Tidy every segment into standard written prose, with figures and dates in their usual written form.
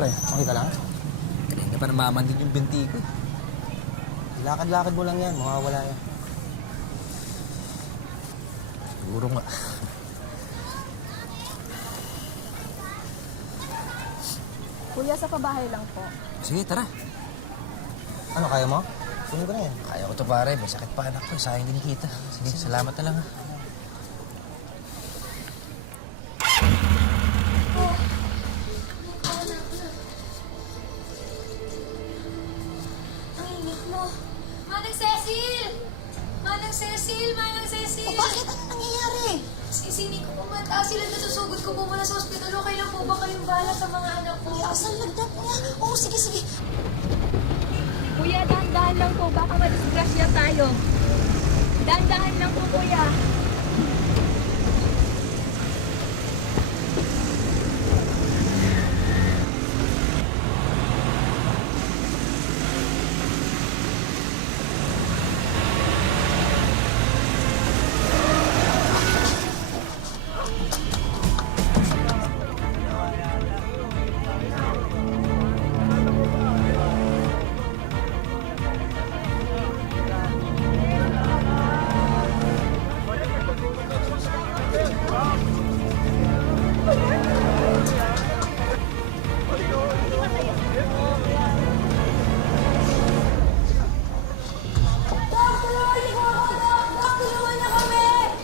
pre? Okay ka lang? Kanina pa namaman din yung binti ko. Lakad-lakad mo lang yan. Mawawala yan. Siguro nga. Kuya, sa pabahay lang po. Sige, tara. Ano, kaya mo? Kunin ko na yan. Kaya ko to pare. May sakit pa anak ko. Sayang din kita. Sige, salamat na lang ha. Ang init mo. Manang Cecil! Manang Cecil! Manang Cecil! O bakit? Ano nangyayari? Sini ko pumata. Sila nasusugod ko po muna sa ospital. Okay lang po ba kayong bala sa mga anak ko? Kuya, asan lagdat niya? Oo, sige, sige. Kuya, dahan-dahan lang po. Baka madisgrasya tayo. Dahan-dahan lang po, kuya.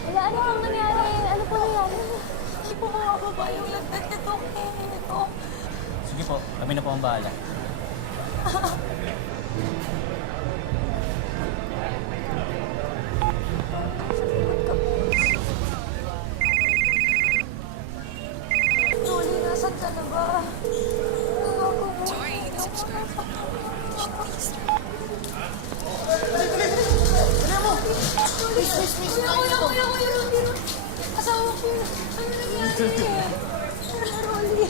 Wala, ano pong nangyari? Ano po nangyari? Hindi po makababa yung lagdat nito. Ito. Sige po. Kami na po ang bahala. Rolly, nasan ka na ba? Kuya, Rolly. Asawa ko. Ano nangyari? Rolly.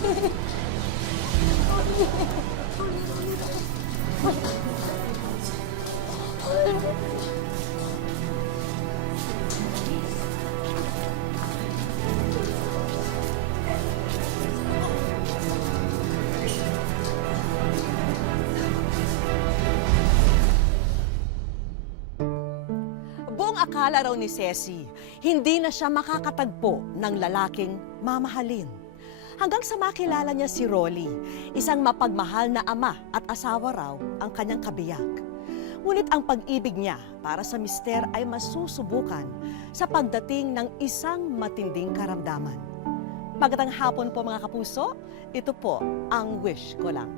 Buong akala raw ni Ceci, hindi na siya makakatagpo ng lalaking mamahalin. Hanggang sa makilala niya si Rolly, isang mapagmahal na ama at asawa raw ang kanyang kabiyak. Ngunit ang pag-ibig niya para sa mister ay masusubukan sa pagdating ng isang matinding karamdaman. Magandang hapon po mga kapuso, ito po ang wish ko lang.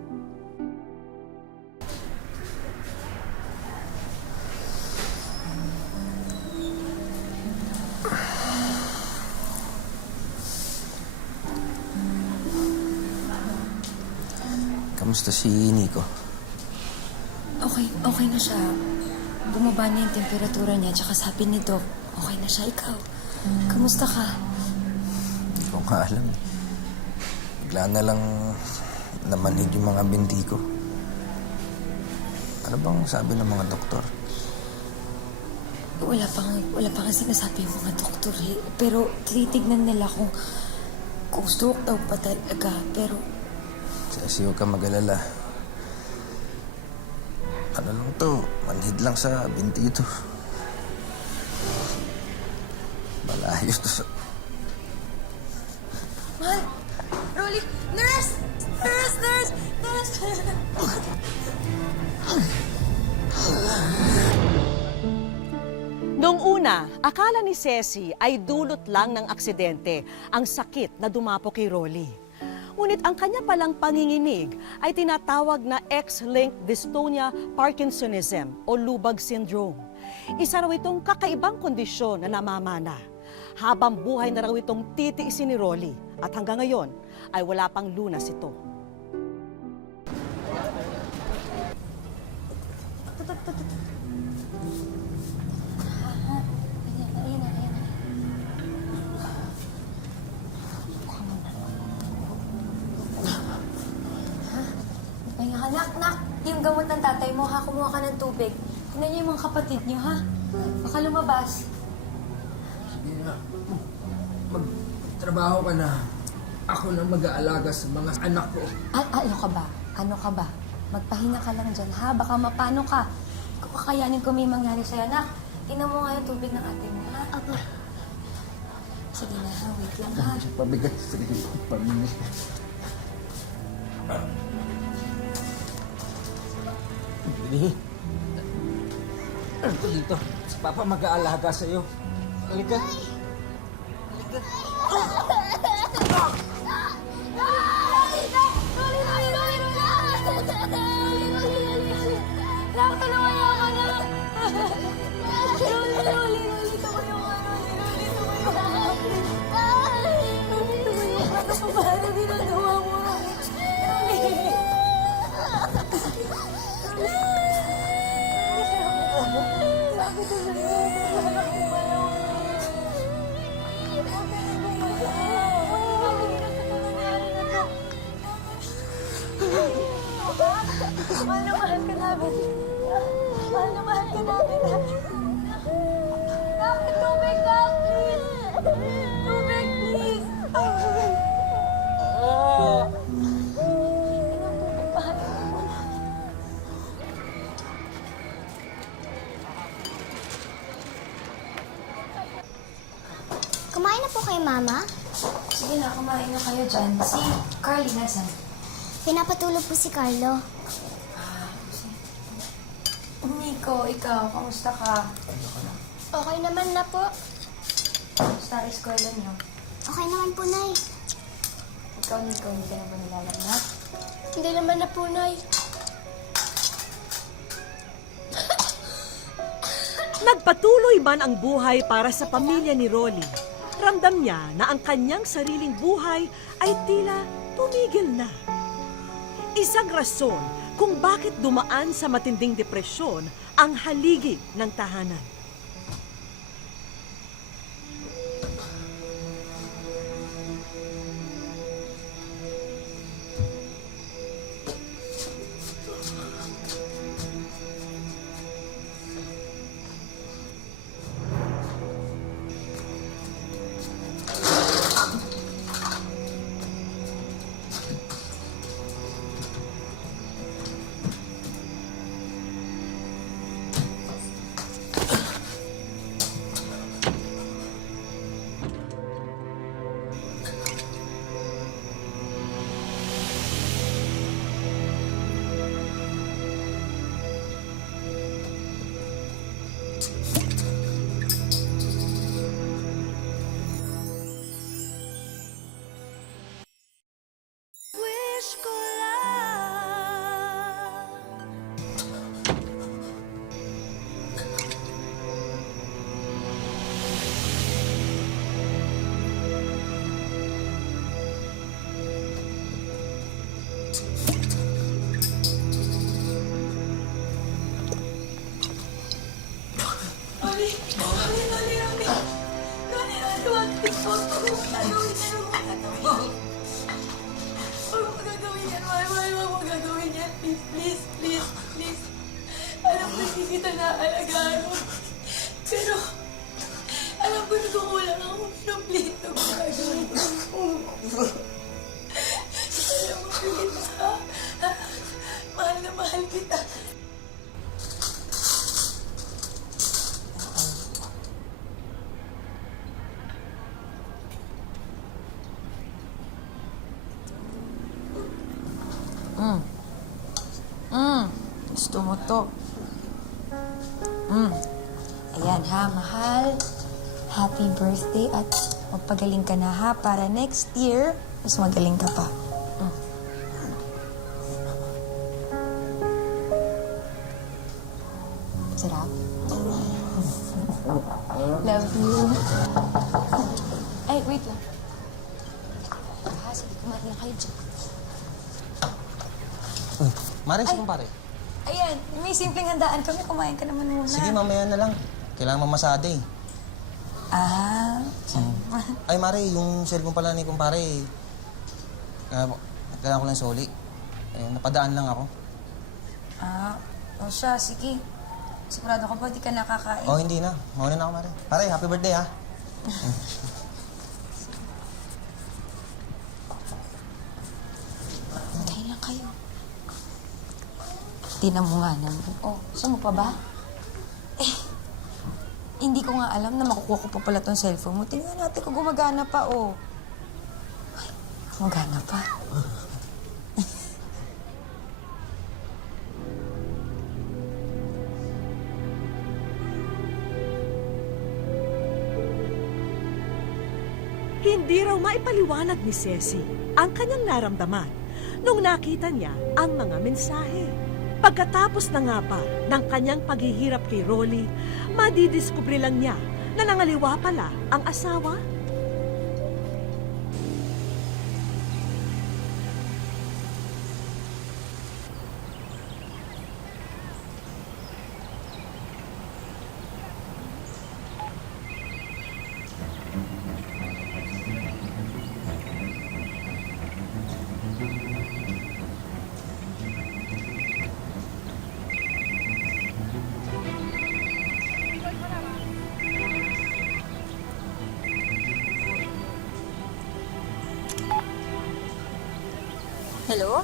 Kamusta si Nico? Okay na siya. Bumaba na yung temperatura niya, tsaka sabi ni Doc, okay na siya. Ikaw, kamusta ka? Hindi ko nga alam. Bigla na lang namanhid yung mga binti ko. Ano bang sabi ng mga doktor? Wala pa nga sinasabi yung mga doktor eh. Pero titignan nila kung stroke daw pa talaga. Pero Kasi huwag ka mag-alala. Ano lang to? Manhid lang sa binti ito. Malayos to sa... Mahal! Rolly! Nurse! Nurse! Noong una, akala ni Ceci ay dulot lang ng aksidente ang sakit na dumapo kay Rolly. Ngunit ang kanya palang panginginig ay tinatawag na X-linked dystonia Parkinsonism o lubag syndrome. Isa raw itong kakaibang kondisyon na namamana. Habang buhay na raw itong titiisin ni Rolly at hanggang ngayon ay wala pang lunas ito. Nak, yung gamot ng tatay mo, ha? Kumuha ka ng tubig. Tingnan niyo yung mga kapatid niyo, ha? Baka lumabas. Sige na. Magtrabaho ka na. Ako na mag-aalaga sa mga anak ko. Ano ka ba? Ano ka ba? Magpahinga ka lang dyan, ha? Baka mapano ka. Kung kakayanin ko may mangyari sa'yo, anak. Tingnan mo nga yung tubig ng ate mo, ha? Apo. Sige na, ha? Wait lang, ha? Pabigat sa pamilya. Dili. Ano dito? Si Papa mag-aalaga sa'yo. Halika. Mahal na mahal ka namin. Mahal na mahal ka namin. Bakit tubig ka, please? Tubig, please. Kumain na po kay Mama. Sige na, kumain na kayo dyan. Si Carly, nasan? Pinapatulog po si Carlo. Nico, ikaw, kamusta ka? Okay naman na po. Kamusta ang eskwela niyo? Okay naman po, Nay. Ikaw, Nico, hindi ka na ba nilalagnat? Hindi naman na po, Nay. Nagpatuloy man ang buhay para sa pamilya ni Rolly, ramdam niya na ang kanyang sariling buhay ay tila tumigil na. Isang rason kung bakit dumaan sa matinding depresyon ang haligi ng tahanan. Alam ko hindi kita naalagaan mo. Pero, alam ko na kumulang ako. Pero please, huwag mo gagawin ko. Alam mo, please, ha? Mahal na mahal kita. Gusto mo to. Ayan ha, mahal. Happy birthday at magpagaling ka na ha para next year, mas magaling ka pa. Sarap. Love you. Ay, wait lang. Ha, sige, kumain na kayo dyan. Mare, si kumpare. Ayan, may simpleng handaan kami. Kumain ka naman muna. Sige, mamaya na lang. Kailangan mamasada eh. Ah, Ay, Mare, yung cellphone pala ni kumpare, kailangan ko lang soli. Ayun, napadaan lang ako. O siya, sige. Sigurado ka ba di ka nakakain? Oh, hindi na. Mauna na ako, Mare. Pare, happy birthday, ha? Tingnan mo nga naman. Oh, gusto mo pa ba? Eh, hindi ko nga alam na makukuha ko pa pala tong cellphone mo. Tingnan natin kung gumagana pa, oh. Ay, gumagana pa. Hindi raw maipaliwanag ni Ceci ang kanyang naramdaman nung nakita niya ang mga mensahe. Pagkatapos na nga pa ng kanyang paghihirap kay Rolly, madidiskubre lang niya na nangaliwa pala ang asawa. Hello?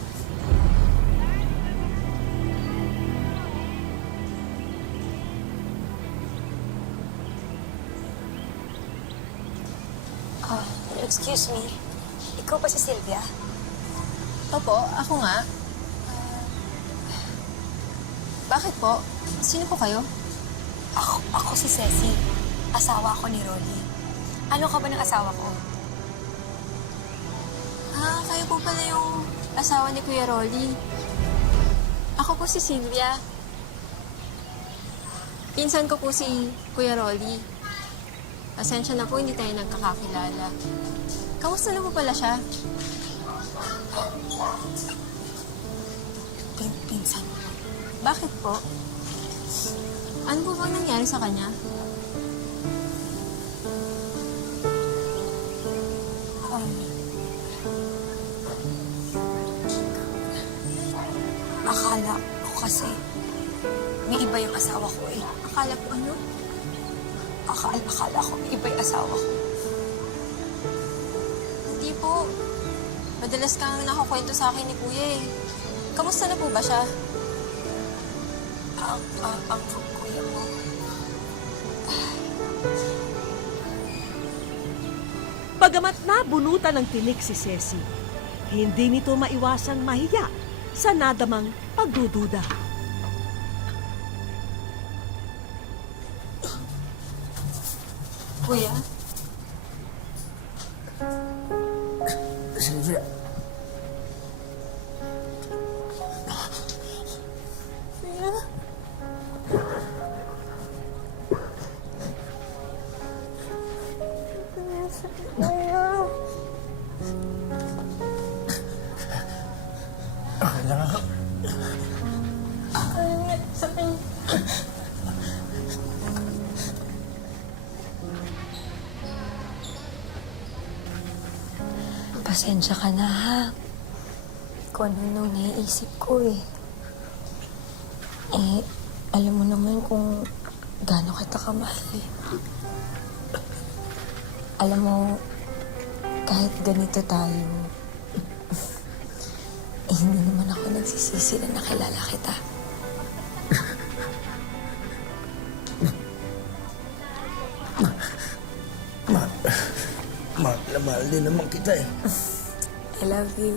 Excuse me. Ikaw ba si Sylvia? Opo, ako nga. Bakit po? Sino po kayo? Ako si Ceci. Asawa ko ni Rolly. Ano ka ba ng asawa ko? Kayo po pala yung asawa ni Kuya Rolly. Ako po si Sylvia. Pinsan ko po si Kuya Rolly. Pasensya na po, hindi tayo nagkakakilala. Kamusta na po pala siya? Pinsan. Bakit po? Ano po bang nangyari sa kanya? Akala ko kasi may iba yung asawa ko eh. Akala po ano? Akala ko may iba yung asawa ko. Hindi po. Madalas kang nakakwento sa akin ni Kuya eh. Kamusta na po ba siya? Ang kuya mo. Bagamat nabunutan ng tinik si Ceci, hindi nito maiwasang mahiya sa nadamang pagdududa. Kuya? Sylvia. Okay lang ako. Pasensya ka na ha. Kung ano nung naiisip ko eh. Alam mo naman kung gaano kita kamahal eh. Alam mo, kahit ganito tayo, hindi naman ako nagsisisi na nakilala kita. Mahal din naman kita eh. I love you.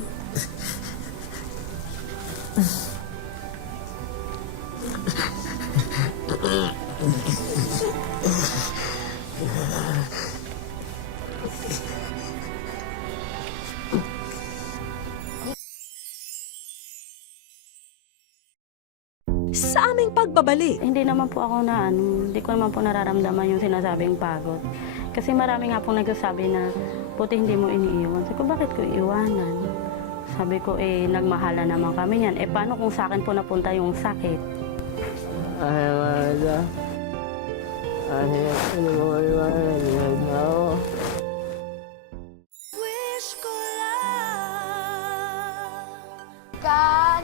Sa aming pagbabalik, Hindi naman po ako hindi ko naman po nararamdaman yung sinasabing pagod. Kasi marami nga pong nagsasabi na, buti hindi mo iniiwan. Sabi ko, bakit ko iiwanan? Sabi ko, nagmahala naman kami yan. Paano kung sa akin po napunta yung sakit? Ay, wala. Ay, ano mo iwanan yan ako?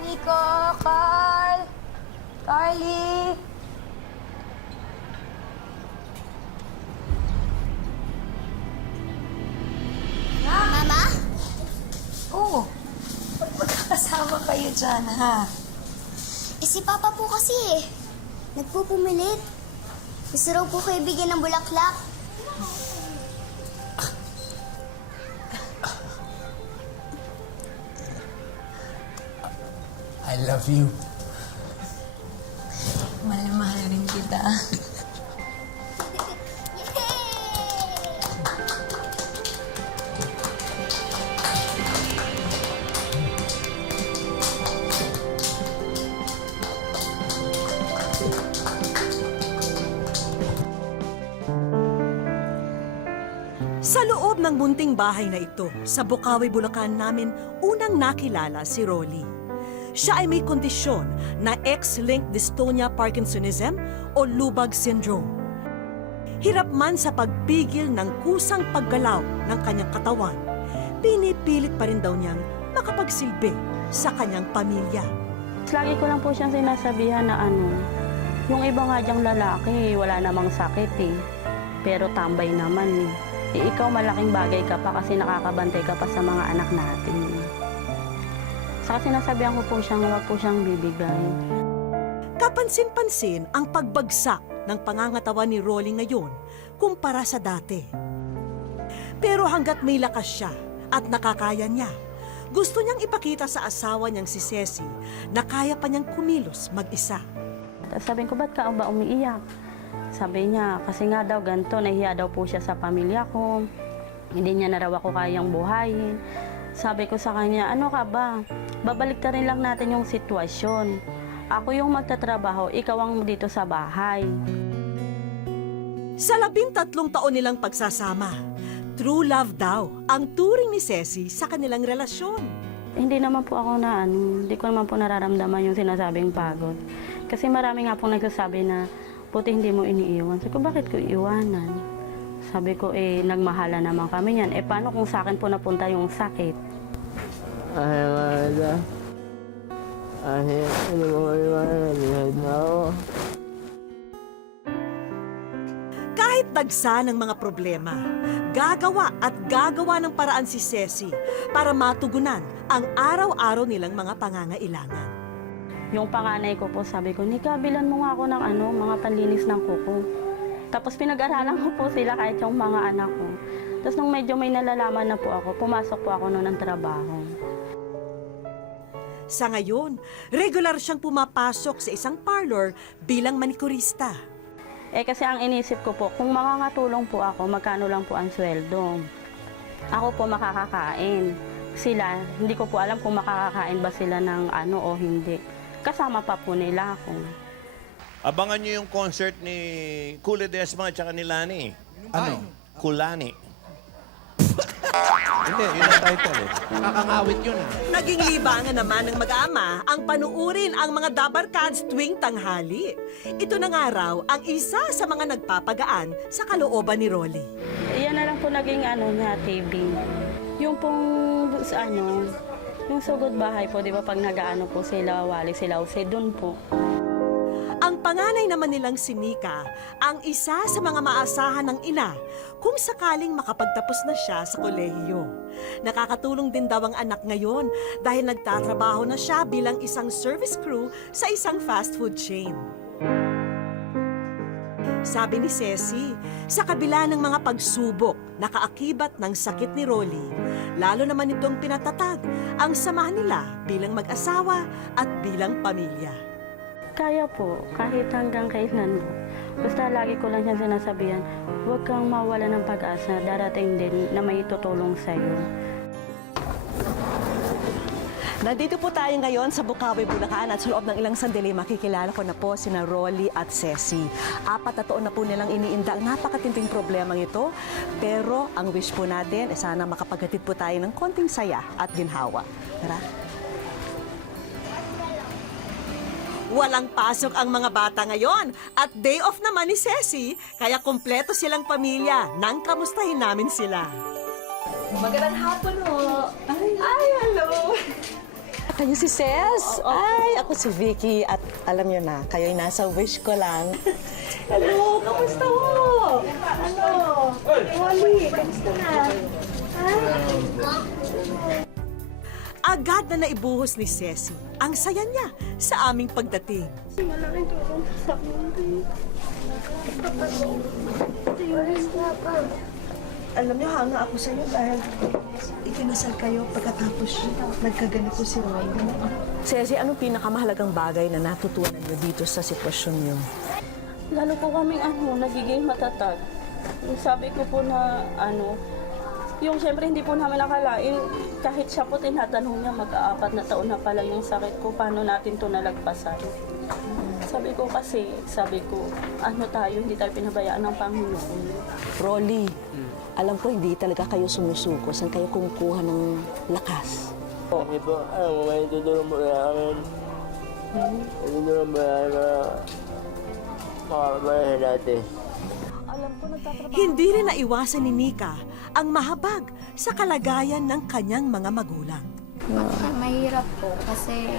Nico, Carl! Carly! Mama? Oh, magkakasama kayo dyan, ha? Eh si Papa po kasi nagpupumilit. Gusto raw po kayo bigyan ng bulaklak. I love you. Mahal na mahal rin kita. Sa loob ng munting bahay na ito, sa Bukawi, Bulacan namin unang nakilala si Rolly. Siya ay may kondisyon na X-linked dystonia Parkinsonism o lubag syndrome. Hirap man sa pagpigil ng kusang paggalaw ng kanyang katawan, pinipilit pa rin daw niyang makapagsilbi sa kanyang pamilya. Lagi ko lang po siyang sinasabihan na yung iba nga diyang lalaki, wala namang sakit eh. Pero tambay naman eh. Ikaw malaking bagay ka pa kasi nakakabantay ka pa sa mga anak natin. Saka sinasabihan ko po siyang huwag po siyang bibigay. Kapansin-pansin ang pagbagsak ng pangangatawan ni Rolly ngayon kumpara sa dati. Pero hanggat may lakas siya at nakakaya niya, gusto niyang ipakita sa asawa niyang si Ceci na kaya pa niyang kumilos mag-isa. Sabi ko, ba't ka ba umiiyak? Sabi niya, kasi nga daw ganito, nahiya daw po siya sa pamilya ko. Hindi niya na raw ako kayang buhayin. Sabi ko sa kanya, ano ka ba? Babalik na rin lang natin yung sitwasyon. Ako yung magtatrabaho, ikaw ang dito sa bahay. Sa 13 taon nilang pagsasama, true love daw ang turing ni Ceci sa kanilang relasyon. Hindi naman po ako hindi ko naman po nararamdaman yung sinasabing pagod. Kasi marami nga pong nagsasabi na, buti hindi mo iniiwan. Sabi ko, bakit ko iiwanan? Sabi ko, nagmahala naman kami yan. Paano kung sa akin po napunta yung sakit? Ay, Marla. Ay, ano mo iwanan? Ihad na ako. Kahit dagsa ng mga problema, gagawa ng paraan si Ceci para matugunan ang araw-araw nilang mga pangangailangan. Yung panganay ko po, sabi ko, Nika, bilan mo nga ako ng mga panlinis ng kuko. Tapos pinag-aralan ko po sila kahit yung mga anak ko. Tapos nung medyo may nalalaman na po ako, pumasok po ako noon ng trabaho. Sa ngayon, regular siyang pumapasok sa isang parlor bilang manikurista. Kasi ang inisip ko po, kung makakatulong po ako, magkano lang po ang sweldo. Ako po makakakain. Sila, hindi ko po alam kung makakakain ba sila ng o hindi. Kasama pa po nila ako. Abangan niyo yung concert ni Kule Desma at saka ni Lani. Ano? Kulani. Hindi, yun ang title eh. Nakakangawit yun eh. Naging libangan naman ng mag-ama ang panuurin ang mga Dabarkads tuwing tanghali. Ito na nga raw ang isa sa mga nagpapagaan sa kalooban ni Rolly. Iyan na lang po naging niya, TV. Yung pong yung sugod bahay po, di ba pag nag-aano po sila, wali sila, doon po. Ang panganay naman nilang si Nika, ang isa sa mga maasahan ng ina kung sakaling makapagtapos na siya sa kolehiyo. Nakakatulong din daw ang anak ngayon dahil nagtatrabaho na siya bilang isang service crew sa isang fast food chain. Sabi ni Ceci, sa kabila ng mga pagsubok na kaakibat ng sakit ni Rolly, lalo naman itong pinatatag ang samahan nila bilang mag-asawa at bilang pamilya. Kaya po, kahit hanggang kailan. Basta lagi ko lang siya sinasabihan, huwag kang mawala ng pag-asa, darating din na may tutulong sa'yo. Nandito po tayo ngayon sa Bukawi, Bulacan at sa loob ng ilang sandali makikilala ko na po sina Rolly at Ceci. 4 na taon na po nilang iniinda ang napakatinding problemang ito. Pero ang wish po natin ay sana makapaghatid po tayo ng konting saya at ginhawa. Tara. Walang pasok ang mga bata ngayon at day off naman ni Ceci, kaya kompleto silang pamilya nang kamustahin namin sila. Magandang hapon ho. Ay, hello. Kayo si Ces? Ay, ako si Vicky at alam niyo na, kayo'y nasa wish ko lang. Hello, kamusta ho? Rolly, kamusta na? Agad na naibuhos ni Ceci ang saya niya sa aming pagdating. Malaking tulong sa akin. Alam niyo, hanga ako sa iyo dahil ikinasal kayo pagkatapos nagkaganito si Roy. Ceci, anong pinakamahalagang bagay na natutunan niyo dito sa sitwasyon niyo? Lalo po kaming nagiging matatag. Yung sabi ko po na yung siyempre hindi po namin nakalain, kahit siya po tinatanong niya, mag-4 na taon na pala yung sakit ko, paano natin to nalagpasan? Sabi ko, hindi tayo pinabayaan ng Panginoon. Rolly, alam ko hindi talaga kayo sumusuko. Saan kayo kumukuha ng lakas? Kasi po, may tutulong po sa akin. Tutulong po sa akin makakabaya dati. Hindi rin naiwasan ni Nika ang mahabag sa kalagayan ng kanyang mga magulang. Mahirap po kasi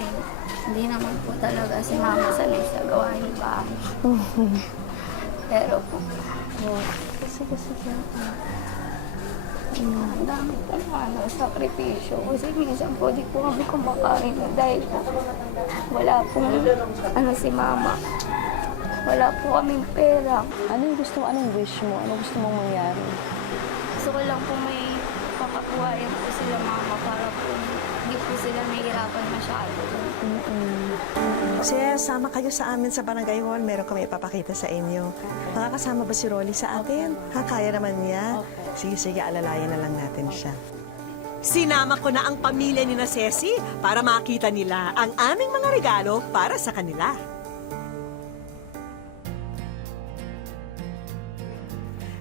hindi naman po talaga si mama sanay sa gawain bahay. Pero po, ang dami po sakripisyo. Kasi minsan po di po kami kumakain dahil po wala pong si mama. Wala po kaming pera. Anong wish mo? Anong gusto mong mangyari? Gusto ko lang po may papakuhain po sila mama para po hindi po sila nahihirapan masyado. Sir, sama kayo sa amin sa Barangay Hall. Meron kami ipapakita sa inyo. Makakasama ba si Rolly sa atin? Kaya naman niya. Sige, alalayan na lang natin siya. Sinama ko na ang pamilya ni na Ceci para makita nila ang aming mga regalo para sa kanila.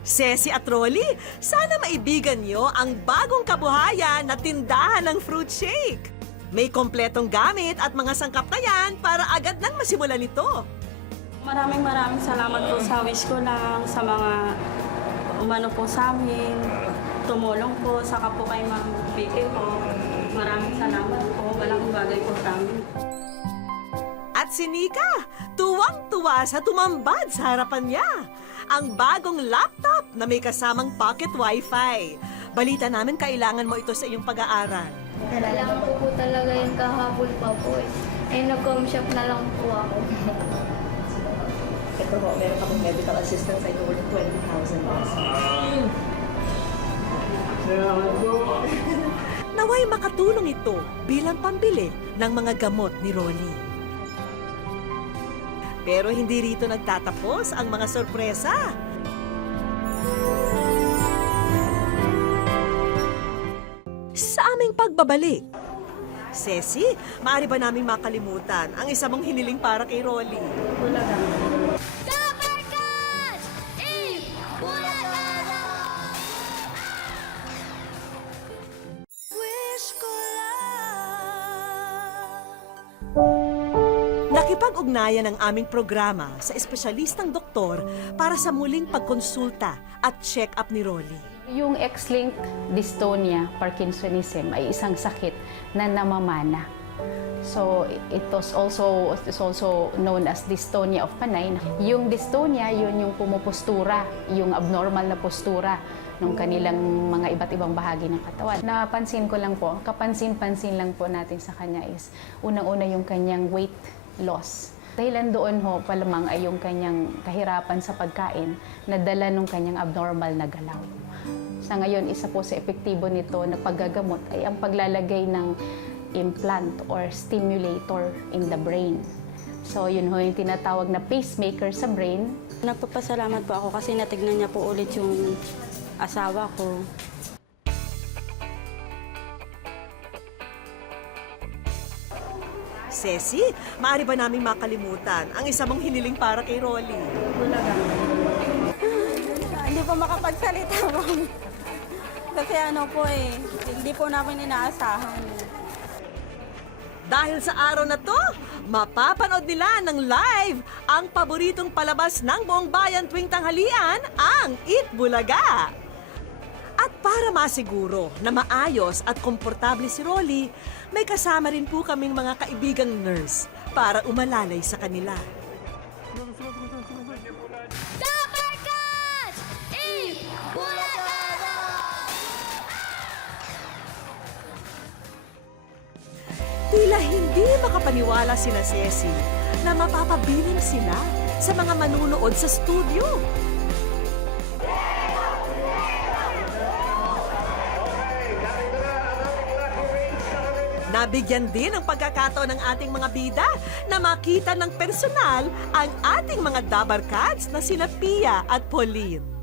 Ceci at Rolly, sana maibigan niyo ang bagong kabuhayan na tindahan ng fruit shake. May kompletong gamit at mga sangkap na yan para agad nang masimulan ito. Maraming salamat po sa wish ko lang, sa mga umano po sa amin, tumulong po, saka po kay Ma'am Vicky po. Maraming salamat po, walang bagay po sa amin. At si Nika, tuwang-tuwa sa tumambad sa harapan niya. Ang bagong laptop na may kasamang pocket wifi. Balita namin kailangan mo ito sa iyong pag-aaral. Kailangan po talaga yung kahabol pa po eh. Ay, nag-home shop na lang po ako. Ito po, meron ka medical assistance ay worth 20,000 pesos. Naway makatulong ito bilang pambili ng mga gamot ni Rolly. Pero hindi rito nagtatapos ang mga sorpresa. Sa aming pagbabalik, Ceci, maaari ba naming makalimutan ang isa mong hiniling para kay Rolly? Nakipag-ugnayan ang aming programa sa espesyalistang doktor para sa muling pagkonsulta at check-up ni Rolly. Yung X-linked dystonia, Parkinsonism, ay isang sakit na namamana. So, it is also known as dystonia of Panay. Yung dystonia, yun yung pumupostura, yung abnormal na postura ng kanilang mga iba't ibang bahagi ng katawan. Napansin ko lang po, kapansin-pansin lang po natin sa kanya is, unang-una yung kanyang weight loss. Dahilan doon ho palamang ay yung kanyang kahirapan sa pagkain na dala ng kanyang abnormal na galaw. Sa ngayon, isa po sa epektibo nito na paggagamot ay ang paglalagay ng implant or stimulator in the brain. So yun ho yung tinatawag na pacemaker sa brain. Nagpapasalamat po ako kasi natignan niya po ulit yung asawa ko. Ceci, maaari ba namin makalimutan ang isa mong hiniling para kay Rolly? Hindi po makapagsalita, Mami. Kasi hindi po namin inaasahan. Dahil sa araw na to, mapapanood nila ng live ang paboritong palabas ng buong bayan tuwing tanghalian, ang Eat Bulaga. At para masiguro na maayos at komportable si Rolly, may kasama rin po kaming mga kaibigang nurse para umalalay sa kanila. Tila hindi makapaniwala sina Ceci na mapapabiling sila sa mga manunood sa studio. Nabigyan din ng pagkakataon ng ating mga bida na makita ng personal ang ating mga dabarkads na sina Pia at Pauline.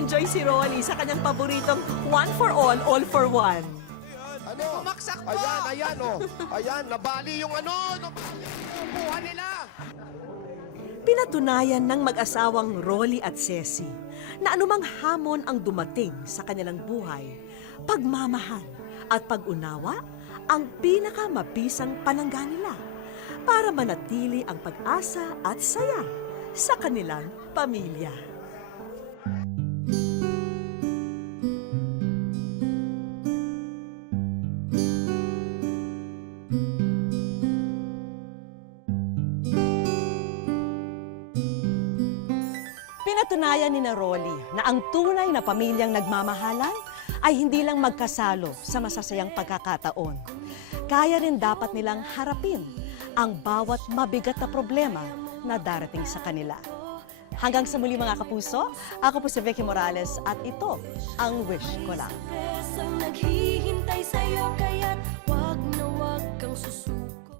Enjoy si Rolly sa kanyang paboritong one for all for one. Ano? Bumaksak po! Ayan, oh. Ayan, nabali yung ano, buha nila. Pinatunayan ng mag-asawang Rolly at Ceci na anumang hamon ang dumating sa kanilang buhay, pagmamahal at pag-unawa ang pinakamabisang panangga nila para manatili ang pag-asa at saya sa kanilang pamilya. Pinatunayan ni Rolly na ang tunay na pamilyang nagmamahalan ay hindi lang magkasalo sa masasayang pagkakataon. Kaya rin dapat nilang harapin ang bawat mabigat na problema na darating sa kanila. Hanggang sa muli mga kapuso, ako po si Vicky Morales at ito ang Wish Ko Lang. Naghihintay sa'yo kaya't wag na wag kang susunod.